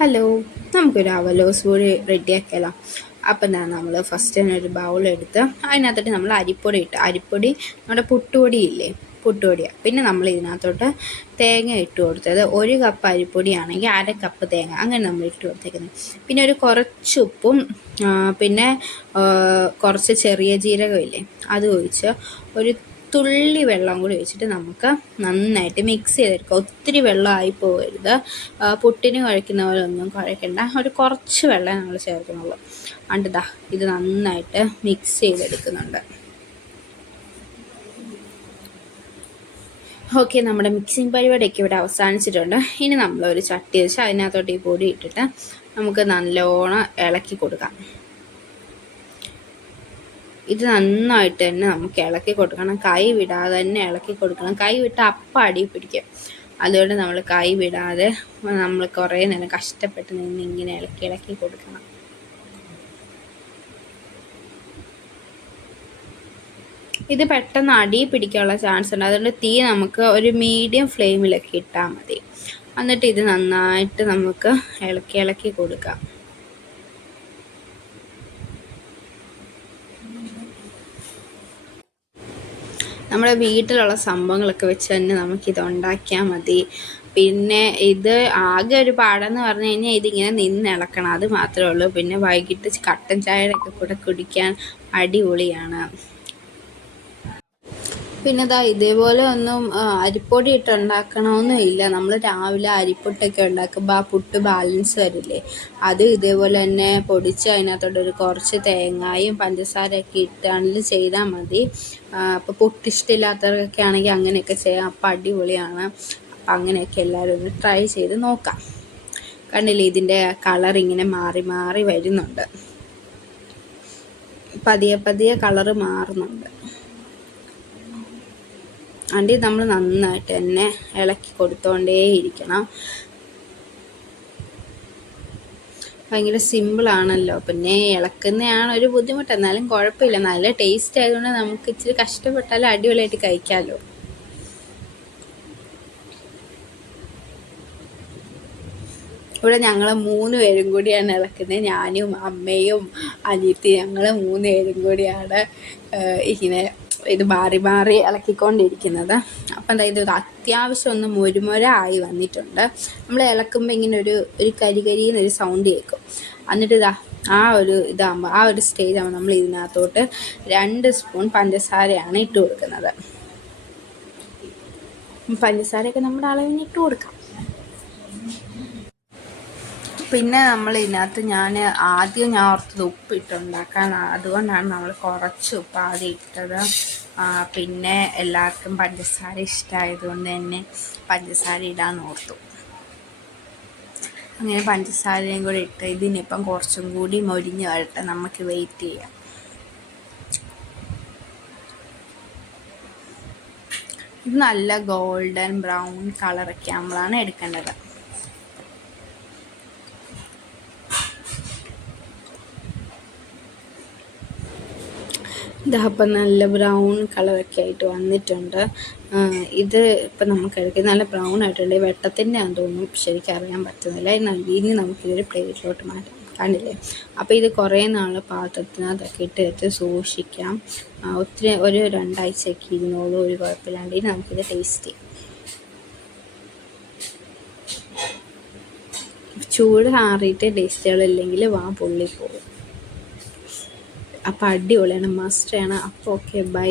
Hello, നമുക്കൊരു അവലോസ് പൊടി റെഡിയാക്കിയാലോ? അപ്പം നമ്മൾ ഫസ്റ്റ് തന്നെ ഒരു ബൗളെടുത്ത് അതിനകത്തോട്ട് നമ്മൾ അരിപ്പൊടി ഇട്ട്, അരിപ്പൊടി നമ്മുടെ പുട്ടുപൊടിയില്ലേ, പുട്ടുപൊടിയാണ്. പിന്നെ നമ്മൾ ഇതിനകത്തോട്ട് തേങ്ങ ഇട്ട് കൊടുത്തത് 1 കപ്പ് അരിപ്പൊടിയാണെങ്കിൽ 1/2 കപ്പ് തേങ്ങ, അങ്ങനെ നമ്മൾ ഇട്ട് കൊടുത്തേക്കുന്നത്. പിന്നെ ഒരു കുറച്ച് ഉപ്പും പിന്നെ കുറച്ച് ചെറിയ ജീരകമില്ലേ അത് ഒഴിച്ച് ഒരു തുള്ളി വെള്ളം കൂടി ഒഴിച്ചിട്ട് നമുക്ക് നന്നായിട്ട് മിക്സ് ചെയ്തെടുക്കുക. ഒത്തിരി വെള്ളമായി പോകരുത്, പുട്ടിന് കുഴയ്ക്കുന്ന പോലെ ഒന്നും കുഴയ്ക്കണ്ട, ഒരു കുറച്ച് വെള്ളം നമ്മൾ ചേർക്കുന്നുള്ളൂ. അണ്ടിതാ ഇത് നന്നായിട്ട് മിക്സ് ചെയ്തെടുക്കുന്നുണ്ട്. ഓക്കെ, നമ്മുടെ മിക്സിങ് പരിപാടിയൊക്കെ ഇവിടെ അവസാനിച്ചിട്ടുണ്ട്. ഇനി നമ്മളൊരു ചട്ടി വെച്ച് അതിനകത്തോട്ട് ഈ പൊടി ഇട്ടിട്ട് നമുക്ക് നല്ലോണം ഇളക്കി കൊടുക്കാം. ഇത് നന്നായിട്ട് തന്നെ നമുക്ക് ഇളക്കി കൊടുക്കണം, കൈ വിടാതെ തന്നെ ഇളക്കി കൊടുക്കണം. കൈ വിട്ട് അപ്പം അടി പിടിക്കും. അതുകൊണ്ട് നമ്മൾ കൈ വിടാതെ നമ്മൾ കുറേ നേരം കഷ്ടപ്പെട്ട് നിന്ന് ഇങ്ങനെ ഇളക്കി ഇളക്കി കൊടുക്കണം. ഇത് പെട്ടെന്ന് അടി പിടിക്കാനുള്ള ചാൻസ് ഉണ്ട്, അതുകൊണ്ട് തീ നമുക്ക് ഒരു മീഡിയം ഫ്ലെയിമിലൊക്കെ ഇട്ടാൽ മതി. എന്നിട്ട് ഇത് നന്നായിട്ട് നമുക്ക് ഇളക്കി ഇളക്കി കൊടുക്കാം. നമ്മുടെ വീട്ടിലുള്ള സംഭവങ്ങളൊക്കെ വെച്ച് തന്നെ നമുക്കിത് ഉണ്ടാക്കിയാൽ മതി. പിന്നെ ഇത് ആകെ ഒരു പാടെന്ന് പറഞ്ഞു കഴിഞ്ഞാൽ ഇതിങ്ങനെ നിന്നിളക്കണം, അത് മാത്രമേ ഉള്ളൂ. പിന്നെ വൈകിട്ട് കട്ടൻ ചായയുടെ കൂടെ കുടിക്കാൻ അടിപൊളിയാണ്. പിന്നെ ഇതേപോലെ ഒന്നും അരിപ്പൊടി ഇട്ട് ഉണ്ടാക്കണമെന്നും ഇല്ല. നമ്മൾ രാവിലെ അരിപ്പൊട്ടൊക്കെ ഉണ്ടാക്കുമ്പോൾ ആ പുട്ട് ബാലൻസ് വരില്ലേ, അത് ഇതേപോലെ തന്നെ പൊടിച്ച് അതിനകത്തോട്ട് ഒരു കുറച്ച് തേങ്ങയും പഞ്ചസാരയൊക്കെ ഇട്ടാണെങ്കിൽ ചെയ്താൽ മതി. അപ്പോൾ പുട്ടിഷ്ടമില്ലാത്തവർക്കൊക്കെ ആണെങ്കിൽ അങ്ങനെയൊക്കെ ചെയ്യാം, അപ്പം അടിപൊളിയാണ്. അപ്പം അങ്ങനെയൊക്കെ എല്ലാവരും ഒന്ന് ട്രൈ ചെയ്ത് നോക്കാം. കണ്ടില്ലേ, ഇതിൻ്റെ കളർ ഇങ്ങനെ മാറി മാറി വരുന്നുണ്ട്, പതിയെ പതിയെ കളറ് മാറുന്നുണ്ട്. അണ്ടി നമ്മൾ നന്നായിട്ട് തന്നെ ഇളക്കി കൊടുത്തോണ്ടേയിരിക്കണം. ഭയങ്കര സിമ്പിളാണല്ലോ, പിന്നെ ഇളക്കുന്നതാണ് ഒരു ബുദ്ധിമുട്ട്, എന്നാലും കുഴപ്പമില്ല. നല്ല ടേസ്റ്റ് ആയതുകൊണ്ട് നമുക്ക് ഇച്ചിരി കഷ്ടപ്പെട്ടാലും അടിപൊളിയായിട്ട് കഴിക്കാമല്ലോ. ഇവിടെ ഞങ്ങൾ 3 പേരും കൂടിയാണ് ഇളക്കുന്നത്, ഞാനും അമ്മയും അനിയത്തിയും, ഞങ്ങൾ 3 പേരും കൂടിയാണ് ഇങ്ങനെ ഇത് മാറി മാറി ഇളക്കിക്കൊണ്ടിരിക്കുന്നത്. അപ്പം ഇത് അത്യാവശ്യം ഒന്ന് മുരുമുര ആയി വന്നിട്ടുണ്ട്. നമ്മൾ ഇളക്കുമ്പോൾ ഇങ്ങനെ ഒരു കരിന്നൊരു സൗണ്ട് കേൾക്കും. എന്നിട്ട് ആ ഒരു സ്റ്റേജ് ആകുമ്പോൾ നമ്മൾ ഇതിനകത്തോട്ട് 2 സ്പൂൺ പഞ്ചസാരയാണ് ഇട്ട് കൊടുക്കുന്നത്. പഞ്ചസാരയൊക്കെ നമ്മുടെ അളവിന് ഇട്ട് കൊടുക്കാം. പിന്നെ നമ്മൾ ഇതിനകത്ത് ഞാൻ ഓർത്തത് ഉപ്പിട്ടുണ്ടാക്കാൻ, അതുകൊണ്ടാണ് നമ്മൾ കുറച്ച് ഉപ്പ് ആദ്യം ഇട്ടത്. പിന്നെ എല്ലാവർക്കും പഞ്ചസാര ഇഷ്ടമായതുകൊണ്ട് തന്നെ പഞ്ചസാര ഇടാൻ ഓർത്തു. അങ്ങനെ പഞ്ചസാരയും കൂടി ഇട്ട് ഇതിനിപ്പം കുറച്ചും കൂടി മൊരിഞ്ഞ് വരട്ടെ, നമുക്ക് വെയിറ്റ് ചെയ്യാം. ഇത് നല്ല ഗോൾഡൻ ബ്രൗൺ കളറൊക്കെ നമ്മളാണ് എടുക്കേണ്ടത്. ഇതപ്പം നല്ല ബ്രൗൺ കളറൊക്കെ ആയിട്ട് വന്നിട്ടുണ്ട്. ഇത് ഇപ്പം നമുക്ക് എടുക്കുന്നത് നല്ല ബ്രൗൺ ആയിട്ടുണ്ട്, വെട്ടത്തിൻ്റെ ആണെന്ന് തോന്നുന്നു, ശരിക്കറിയാൻ പറ്റുന്നില്ല. ഇനി നമുക്കിതൊരു പ്ലേറ്റിലോട്ട് മാറ്റാം. കണ്ടില്ലേ, അപ്പോൾ ഇത് കുറേ നാൾ പാത്രത്തിനകത്തൊക്കെ ഇട്ട് വെച്ച് സൂക്ഷിക്കാം. ഒത്തിരി ഒരു 2 ആഴ്ചയൊക്കെ ഇരുന്നോളൂ, ഒരു കുഴപ്പമില്ലാണ്ട്. ഇനി നമുക്കിത് ടേസ്റ്റ് ചെയ്യാം. ചൂട് ആറിയിട്ട് ടേസ്റ്റുകളില്ലെങ്കിൽ പൊള്ളിപ്പോകും. അപ്പോൾ അടിപൊളിയാണ്, മസ്റ്റാണ്. അപ്പോൾ ഓക്കെ, ബൈ.